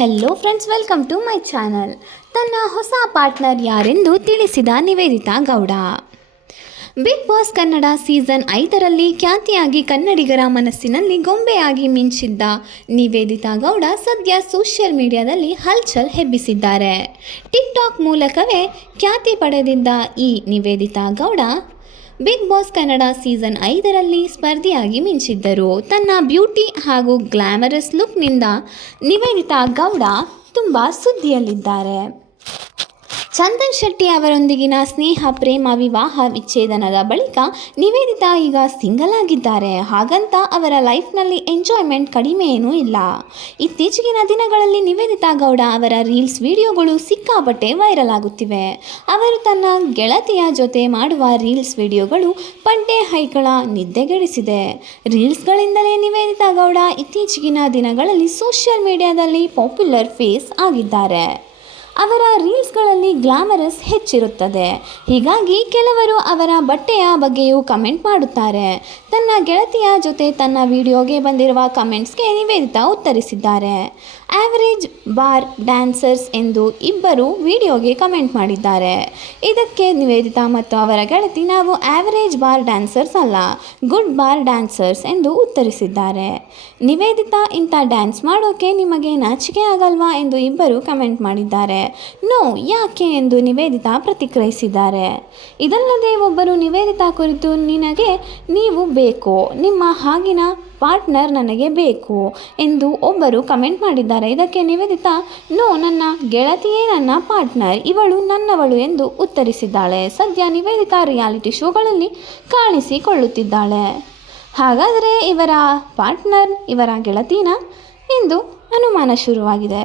Hello friends, welcome to my channel. ತನ್ನ ಹೊಸ partner ಯಾರೆಂದು ತಿಳಿಸಿದ Nivedita Gowda. Bigg Boss Kannada season 5ರಲ್ಲಿ ಖ್ಯಾತಿಯಾಗಿ ಕನ್ನಡಿಗರ ಮನಸ್ಸಿನಲ್ಲಿ ಗೊಂಬೆಯಾಗಿ ಮಿಂಚಿದ್ದ ನಿವೇದಿತಾ ಗೌಡ ಸದ್ಯ ಸೋಷಿಯಲ್ ಮೀಡಿಯಾದಲ್ಲಿ ಹಲ್ಚಲ್ ಎಬ್ಬಿಸಿದ್ದಾರೆ. ಟಿಕ್ಟಾಕ್ ಮೂಲಕವೇ ಖ್ಯಾತಿ ಪಡೆದಿದ್ದ ಈ Nivedita Gowda Bigg Boss Kannada season 5ರಲ್ಲಿ ಸ್ಪರ್ಧಿಯಾಗಿ ಮಿಂಚಿದ್ದರು. ತನ್ನ ಬ್ಯೂಟಿ ಹಾಗೂ ಗ್ಲಾಮರಸ್ ಲುಕ್ನಿಂದ ನಿವೇದಿತಾ ಗೌಡ ತುಂಬ ಸುದ್ದಿಯಲ್ಲಿದ್ದಾರೆ. ಚಂದನ್ ಶೆಟ್ಟಿ ಅವರೊಂದಿಗಿನ ಸ್ನೇಹ, ಪ್ರೇಮ, ವಿವಾಹ ವಿಚ್ಛೇದನದ ಬಳಿಕ ನಿವೇದಿತಾ ಈಗ ಸಿಂಗಲ್ ಆಗಿದ್ದಾರೆ. ಹಾಗಂತ ಅವರ ಲೈಫ್ನಲ್ಲಿ ಎಂಜಾಯ್ಮೆಂಟ್ ಕಡಿಮೆ ಏನೂ ಇಲ್ಲ. ಇತ್ತೀಚಿನ ದಿನಗಳಲ್ಲಿ ನಿವೇದಿತಾ ಗೌಡ ಅವರ ರೀಲ್ಸ್ ವಿಡಿಯೋಗಳು ಸಿಕ್ಕಾಪಟ್ಟೆ ವೈರಲ್ ಆಗುತ್ತಿವೆ. ಅವರು ತನ್ನ ಗೆಳತಿಯ ಜೊತೆ ಮಾಡುವ ರೀಲ್ಸ್ ವಿಡಿಯೋಗಳು ಪಡ್ಡೆ ಹೈಗಳ ನಿದ್ದೆಗೆಡಿಸಿದೆ. ರೀಲ್ಸ್ಗಳಿಂದಲೇ ನಿವೇದಿತಾ ಗೌಡ ಇತ್ತೀಚಿನ ದಿನಗಳಲ್ಲಿ ಸೋಷಿಯಲ್ ಮೀಡಿಯಾದಲ್ಲಿ ಪಾಪ್ಯುಲರ್ ಫೇಸ್ ಆಗಿದ್ದಾರೆ. ಅವರ ರೀಲ್ಸ್ಗಳಲ್ಲಿ ಗ್ಲಾಮರಸ್ ಹೆಚ್ಚಿರುತ್ತದೆ. ಹೀಗಾಗಿ ಕೆಲವರು ಅವರ ಬಟ್ಟೆಯ ಬಗ್ಗೆಯೂ ಕಮೆಂಟ್ ಮಾಡುತ್ತಾರೆ. ತನ್ನ ಗೆಳತಿಯ ಜೊತೆ ತನ್ನ ವಿಡಿಯೋಗೆ ಬಂದಿರುವ ಕಮೆಂಟ್ಸ್ಗೆ ನಿವೇದಿತಾ ಉತ್ತರಿಸಿದ್ದಾರೆ. ಆವರೇಜ್ ಬಾರ್ ಡ್ಯಾನ್ಸರ್ಸ್ ಎಂದು ಇಬ್ಬರು ವಿಡಿಯೋಗೆ ಕಮೆಂಟ್ ಮಾಡಿದ್ದಾರೆ. ಇದಕ್ಕೆ ನಿವೇದಿತಾ ಮತ್ತು ಅವರ ಗೆಳತಿ, ನಾವು ಆವರೇಜ್ ಬಾರ್ ಡ್ಯಾನ್ಸರ್ಸ್ ಅಲ್ಲ, ಗುಡ್ ಬಾರ್ ಡ್ಯಾನ್ಸರ್ಸ್ ಎಂದು ಉತ್ತರಿಸಿದ್ದಾರೆ. ನಿವೇದಿತಾ, ಇಂಥ ಡ್ಯಾನ್ಸ್ ಮಾಡೋಕೆ ನಿಮಗೆ ನಾಚಿಕೆ ಆಗಲ್ವಾ ಎಂದು ಇಬ್ಬರು ಕಮೆಂಟ್ ಮಾಡಿದ್ದಾರೆ. ನೋ, ಯಾಕೆ ಎಂದು ನಿವೇದಿತಾ ಪ್ರತಿಕ್ರಿಯಿಸಿದ್ದಾರೆ. ಇದಲ್ಲದೆ ಒಬ್ಬರು ನಿವೇದಿತಾ ಕುರಿತು, ನಿನಗೆ ನೀವು ಬೇಕು, ನಿಮ್ಮ ಹಾಗಿನ ಪಾರ್ಟ್ನರ್ ನನಗೆ ಬೇಕು ಎಂದು ಒಬ್ಬರು ಕಮೆಂಟ್ ಮಾಡಿದ್ದಾರೆ. ಇದಕ್ಕೆ ನಿವೇದಿತಾ, ನೋ, ನನ್ನ ಗೆಳತಿಯೇ ನನ್ನ ಪಾರ್ಟ್ನರ್, ಇವಳು ನನ್ನವಳು ಎಂದು ಉತ್ತರಿಸಿದ್ದಾಳೆ. ಸದ್ಯ ನಿವೇದಿತಾ ರಿಯಾಲಿಟಿ ಶೋಗಳಲ್ಲಿ ಕಾಣಿಸಿಕೊಳ್ಳುತ್ತಿದ್ದಾಳೆ. ಹಾಗಾದರೆ ಇವರ ಪಾರ್ಟ್ನರ್ ಇವರ ಗೆಳತಿನಾ ಎಂದು ಅನುಮಾನ ಶುರುವಾಗಿದೆ.